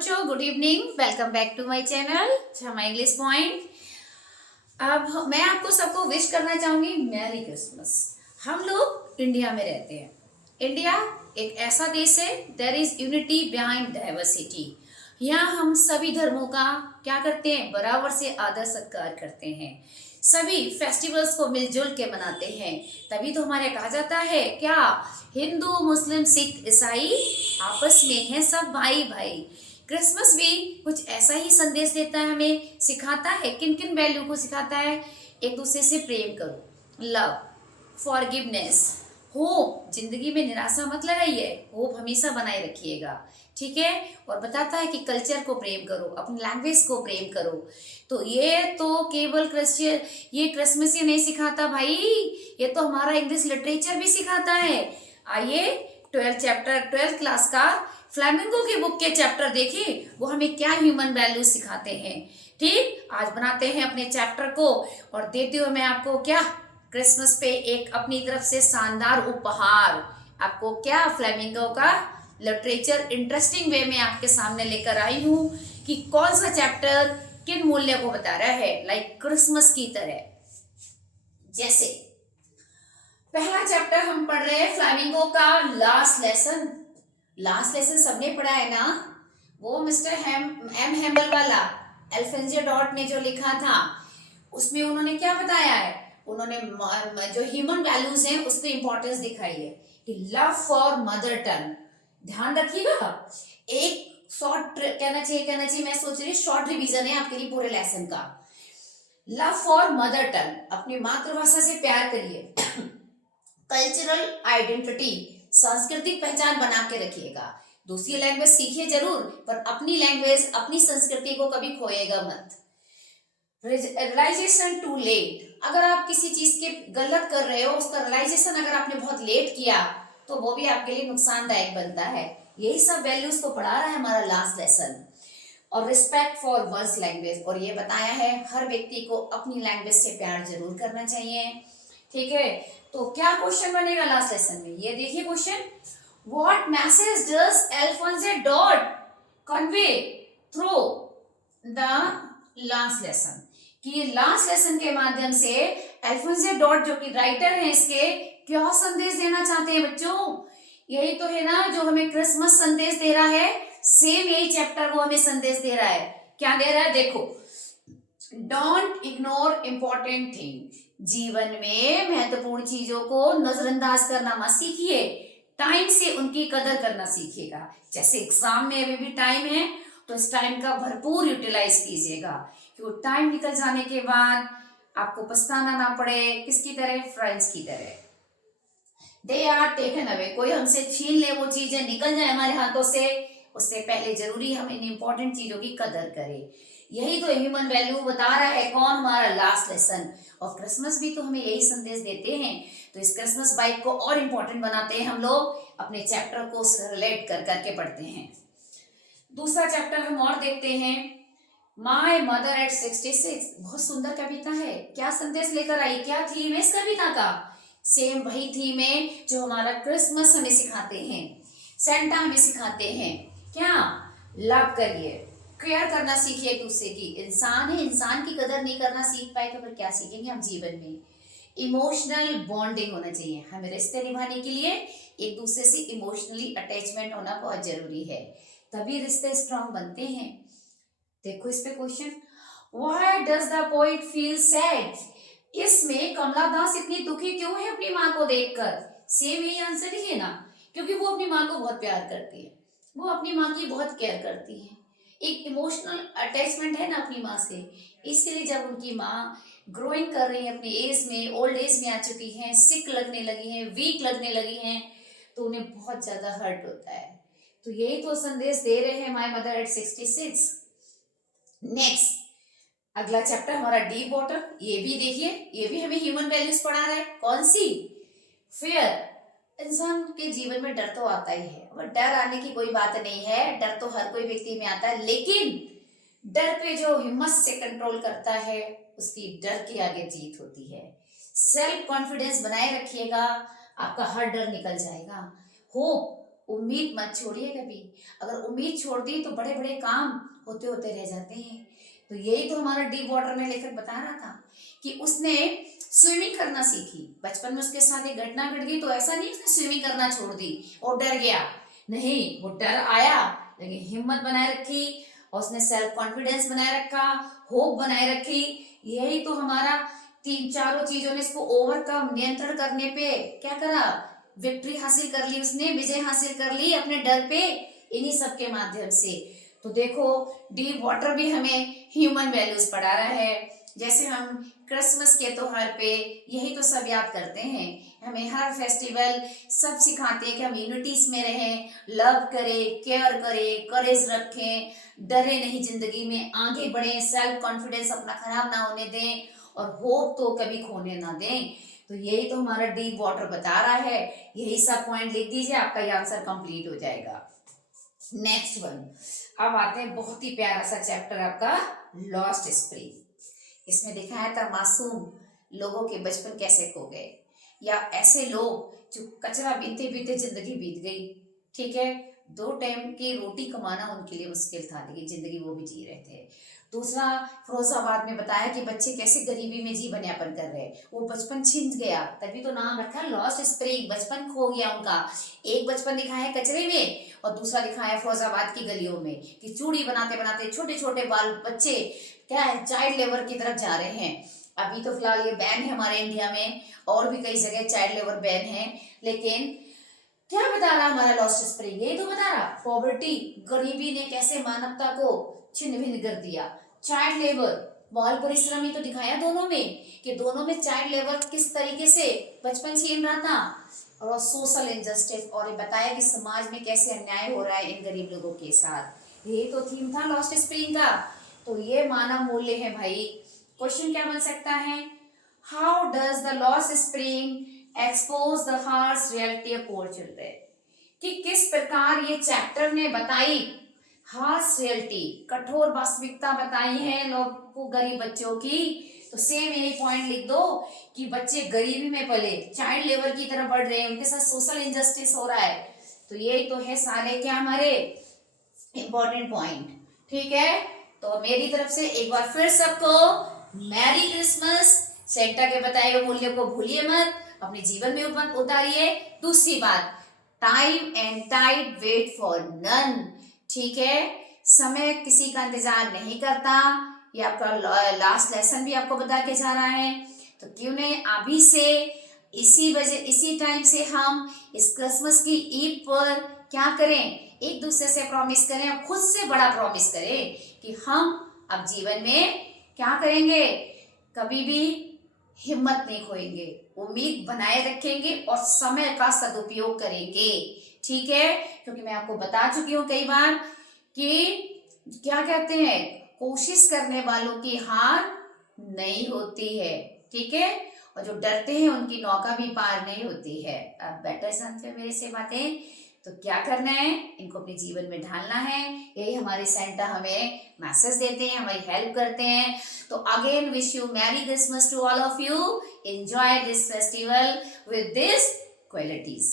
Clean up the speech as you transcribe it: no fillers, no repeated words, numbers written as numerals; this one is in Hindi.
बच्चों, good evening. Welcome back to my channel Chhama English point. अब मैं आपको सबको विश करना चाहूंगी मैरी क्रिसमस। हम लोग इंडिया में रहते हैं। इंडिया एक ऐसा देश है, there is unity behind diversity. यहाँ हम सभी धर्मों का क्या करते हैं, बराबर से आदर सत्कार करते हैं। सभी फेस्टिवल्स को मिलजुल के मनाते हैं। तभी तो हमारे कहा जाता है क्या, हिंदू मुस्लिम सिख ईसाई आपस में हैं सब भाई भाई। क्रिसमस भी कुछ ऐसा ही संदेश देता है, हमें सिखाता है। किन किन वैल्यू को सिखाता है? एक दूसरे से प्रेम करो, लव, फॉरगिवनेस, होप। जिंदगी में निराशा मत लगाइए, होप हमेशा बनाए रखिएगा, ठीक है। और बताता है कि कल्चर को प्रेम करो, अपनी लैंग्वेज को प्रेम करो। तो ये तो केवल क्रिश्चियन ये क्रिसमस ही नहीं सिखाता भाई, ये तो हमारा इंग्लिश लिटरेचर भी सिखाता है। आइए 12th क्लास का फ्लैमिंगो की बुक के चैप्टर देखिए, वो हमें क्या ह्यूमन वैल्यूज सिखाते हैं। ठीक, आज बनाते हैं अपने चैप्टर को और देती हूँ मैं आपको क्या, क्रिसमस पे एक अपनी तरफ से शानदार उपहार। आपको क्या, फ्लैमिंगो का लिटरेचर इंटरेस्टिंग वे में आपके सामने लेकर आई हूँ कि कौन सा चैप्टर किन मूल्य को बता रहा है, लाइक क्रिसमस की तरह। जैसे पहला चैप्टर हम पढ़ रहे हैं फ्लैमिंगो का लास्ट लेसन। लास्ट लेसन सबने पढ़ा है ना, वो मिस्टर एम हेम्बल वाला अल्फोंसो डॉट ने जो लिखा था, उसमें उन्होंने क्या बताया है, उन्होंने जो ह्यूमन वैल्यूज हैं उसको इंपॉर्टेंस दिखाई है कि लव फॉर मदर टंग। ध्यान रखिएगा, एक शॉर्ट कहना चाहिए, मैं सोच रही शॉर्ट रिवीजन है आपके लिए पूरे लेसन का। लव फॉर मदर टंग, अपनी मातृभाषा से प्यार करिए। कल्चरल आइडेंटिटी, सांस्कृतिक पहचान बना के रखिएगा। दूसरी लैंग्वेज सीखिए जरूर, पर अपनी लैंग्वेज अपनी संस्कृति को कभी खोएगा मत। रियलाइजेशन टू लेट, अगर आप किसी चीज के गलत कर रहे हो, उसका रियलाइजेशन अगर आपने बहुत लेट किया तो वो भी आपके लिए नुकसानदायक बनता है। यही सब वैल्यूज को पढ़ा रहा है हमारा लास्ट लेसन। और रिस्पेक्ट फॉर वंस लैंग्वेज, और ये बताया है हर व्यक्ति को अपनी लैंग्वेज से प्यार जरूर करना चाहिए, ठीक है। तो क्या क्वेश्चन बनेगा लास्ट लेसन में, ये देखिए question, what message does Alfonso dot convey through the last lesson, कि लास्ट लेसन के माध्यम से अल्फोंसो डॉट जो कि राइटर हैं इसके, क्या संदेश देना चाहते हैं बच्चों। यही तो है ना जो हमें क्रिसमस संदेश दे रहा है, सेम यही चैप्टर वो हमें संदेश दे रहा है। क्या दे रहा है, देखो, डोंट इग्नोर इंपॉर्टेंट थिंग, जीवन में महत्वपूर्ण चीजों को नजरअंदाज करना मत सीखिए, टाइम से उनकी कदर करना सीखिएगा। जैसे एग्जाम में अभी भी टाइम है, तो इस टाइम का भरपूर यूटिलाइज कीजिएगा, कि वो टाइम निकल जाने के बाद आपको पछताना ना पड़े। किसकी तरह, फ्रेंड्स की तरह। दे आर टेकन अवे, कोई हमसे छीन ले, वो चीजें निकल जाए हमारे हाथों से, उससे पहले जरूरी हम इन इंपॉर्टेंट चीजों की कदर करें। यही तो ह्यूमन वैल्यू बता रहा है कौन, हमारा लास्ट लेसन। और क्रिसमस भी तो हमें यही संदेश देते हैं। तो इस क्रिसमस बाइक को और इम्पोर्टेंट बनाते हैं हम लोग, अपने चैप्टर को रिलेट कर करके पढ़ते हैं। दूसरा चैप्टर हम और देखते हैं, माई मदर एट 66। बहुत सुंदर कविता है, क्या संदेश लेकर आई, क्या थीम है इस कविता का, सेम वही थीम है जो हमारा क्रिसमस हमें सिखाते हैं, सेंटा हमें सिखाते हैं। क्या, लव करिए, केयर करना सीखिए एक दूसरे की। इंसान है, इंसान की कदर नहीं करना सीख पाए तो फिर क्या सीखेंगे हम जीवन में। इमोशनल बॉन्डिंग होना चाहिए, हमें रिश्ते निभाने के लिए एक दूसरे से इमोशनली अटैचमेंट होना बहुत जरूरी है, तभी रिश्ते स्ट्रांग बनते हैं। देखो इस पे question, why does the poet feel sad, इसमें कमला दास इतनी दुखी क्यों है अपनी माँ को देखकर। सेम यही आंसर ही है ना, क्योंकि वो अपनी माँ को बहुत प्यार करती है, वो अपनी माँ की बहुत केयर करती है, एक इमोशनल अटैचमेंट है ना अपनी माँ से। इसलिए जब उनकी माँ ग्रोइंग कर रही है, अपनी एज में, ओल्ड एज में आ चुकी हैं, सिक लगने लगी हैं, वीक लगने लगी हैं, तो उन्हें बहुत ज्यादा हर्ट होता है। तो यही तो संदेश दे रहे हैं माई मदर एट 66। नेक्स्ट अगला चैप्टर हमारा डीप वाटर, ये भी देखिए, ये भी हमें ह्यूमन वैल्यूज पढ़ा रहा है। कौन सी, फियर। इंसान के जीवन में डर तो आता ही है, और डर आने की कोई बात नहीं है, डर तो हर कोई व्यक्ति में आता है, लेकिन डर पे जो हिम्मत से कंट्रोल करता है उसकी डर के आगे जीत होती है। सेल्फ कॉन्फिडेंस बनाए रखिएगा, आपका हर डर निकल जाएगा। होप, उम्मीद मत छोड़िए कभी। अगर उम्मीद छोड़ दी तो बड़े बड़े काम होते होते रह जाते हैं। तो यही तो हमारा डीप वाटर में लेखक बता रहा था कि उसने स्विमिंग करना सीखी। बचपन में उसके साथ एक घटना घट गई तो ऐसा नहीं उसने स्विमिंग करना छोड़ दी और डर गया, नहीं, वो डर आया लेकिन हिम्मत बनाए रखी और उसने सेल्फ कॉन्फिडेंस बनाए रखा, होप बनाए रखी। यही तो हमारा तीन चारों चीजों ने इसको ओवरकम, नियंत्रण करने पे क्या करा, विक्ट्री हासिल कर ली, उसने विजय हासिल कर ली अपने डर पे, इन्हीं सब के माध्यम से। तो देखो डीप वाटर भी हमें ह्यूमन वैल्यूज पढ़ा रहा है। जैसे हम क्रिसमस के त्योहार पे यही तो सब याद करते हैं, हमें हर फेस्टिवल सब सिखाते हैं कि हम यूनिटीज में रहें, लव करें, केयर करें, करेज रखें, डरे नहीं जिंदगी में, आगे बढ़ें, सेल्फ कॉन्फिडेंस अपना खराब ना होने दें और होप तो कभी खोने ना दें। तो यही तो हमारा डीप वाटर बता रहा है। यही सब पॉइंट लिख दीजिए, आपका ये आंसर कंप्लीट हो जाएगा। नेक्स्ट वन, अब आते हैं बहुत ही प्यारा सा चैप्टर आपका लॉस्ट स्प्रिंग। इसमें दिखाया था मासूम लोगों के बचपन कैसे खो गए, या ऐसे लोग जो कचरा बीनते बीनते जिंदगी बीत गई। ठीक है, 2 टाइम की रोटी कमाना उनके लिए मुश्किल था लेकिन जिंदगी वो भी जी रहे थे। दूसरा, फिरोजाबाद में बताया कि बच्चे कैसे गरीबी में जीवन यापन कर रहे हैं, वो बचपन छिन गया, तभी तो नाम रखा लॉस्ट स्प्रिंग, बचपन खो गया उनका। एक बचपन दिखाया कचरे में और दूसरा दिखाया फिरोजाबाद की गलियों में कि चूड़ी बनाते बनाते छोटे छोटे बाल बच्चे क्या है, चाइल्ड लेबर की तरफ जा रहे हैं। अभी तो फिलहाल ये बैन है हमारे इंडिया में, और भी कई जगह चाइल्ड लेबर बैन है। लेकिन क्या बता रहा हमारा लॉस्ट स्प्रिंग, ये तो बता रहा पॉवर्टी, गरीबी ने कैसे मानवता को छिन्न भिन्न कर दिया। चाइल्ड लेबर, बाल परिश्रम ही तो दिखाया दोनों में कि दोनों में चाइल्ड लेबर किस तरीके से बचपन छीन रहा था। और सोशल इनजस्टिस, और ये बताया कि समाज में कैसे अन्याय हो रहा है इन गरीब लोगों के साथ। यही तो थीम था लॉस्ट स्प्रिंग का। तो ये मानव मूल्य है भाई। क्वेश्चन क्या बन सकता है, how does the lost spring expose the harsh reality of pore children, कि किस प्रकार ये चैप्टर ने बताई हार्श रियलिटी, कठोर वास्तविकता बताई है लोग को, गरीब बच्चों की। तो सेम यही पॉइंट लिख दो कि बच्चे गरीबी में पले, चाइल्ड लेबर की तरफ बढ़ रहे हैं, उनके साथ सोशल इनजस्टिस हो रहा है। तो यही तो है सारे क्या हमारे इंपॉर्टेंट पॉइंट। ठीक है, तो मेरी तरफ से एक बार फिर सबको मैरी क्रिसमस। सेंटा के बताए हुए मूल्य को भूलिए मत, अपने जीवन में उतारिए। दूसरी बात, time and tide wait for none. ठीक है, समय किसी का इंतजार नहीं करता, ये आपका लास्ट लेसन भी आपको बता के जा रहा है। तो क्यों नहीं अभी से इसी टाइम से हम इस क्रिसमस की ईद पर क्या करें, एक दूसरे से प्रॉमिस करें और खुद से बड़ा प्रॉमिस करें कि हम अब जीवन में क्या करेंगे, कभी भी हिम्मत नहीं खोएंगे, उम्मीद बनाए रखेंगे और समय का सदुपयोग करेंगे। ठीक है, क्योंकि मैं आपको बता चुकी हूँ कई बार कि क्या कहते हैं, कोशिश करने वालों की हार नहीं होती है। ठीक है, और जो डरते हैं उनकी नौका भी पार नहीं होती है। अब बेटर समझते हो मेरे से बातें, तो क्या करना है, इनको अपने जीवन में ढालना है। यही हमारे सेंटा हमें मैसेज देते हैं, हमारी हेल्प करते हैं। तो again wish you merry Christmas to all of you, enjoy this festival with this qualities.